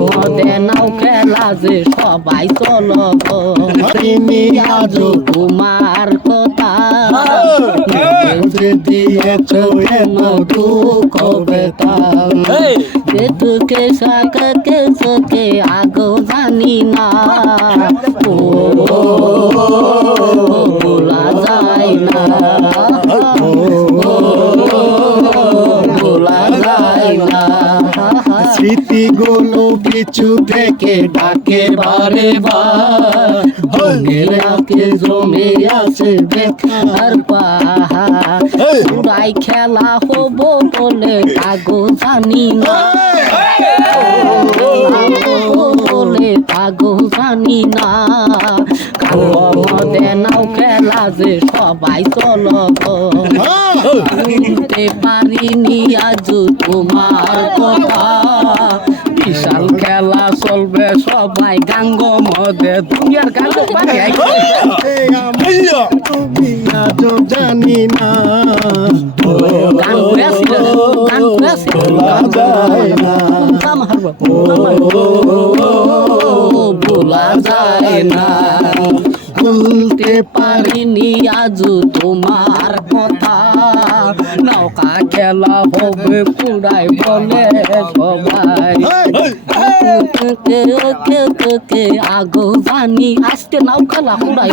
মদে নাও খেলা যে সবাই চলো তিনি আজ তোমার কথা দিয়েছ এত দুঃখ বেতা তুকে সাকে চোখে আগো জানি না ভোলা যায় না ভোলা যায় না স্মৃতিগুলো পিছু থেকে ডাকে বারে বার মনেরাকে জমে আছে দেখার পাহাড় চুরাই খেলা হবো বলে আগো জানি না বলে আগো জানি না মদে নাও খেলা যে সবাই চলো শুনতে পারিনি আজ তোমার কথা বিশাল খেলা চলবে সবাই গাঙ্গ মদে দুনিয়ার গাঙ্গ তুমি আজ জানি না গান করে আসছিল গান করে আসছিল যায় না ভোলা যায় না ভুলতে পারিনি আজ তোমার কথা নৌকা খেলা হবে পুরাই বলে সবাই আগো জানি আজকে নৌকা খেলা পুরাই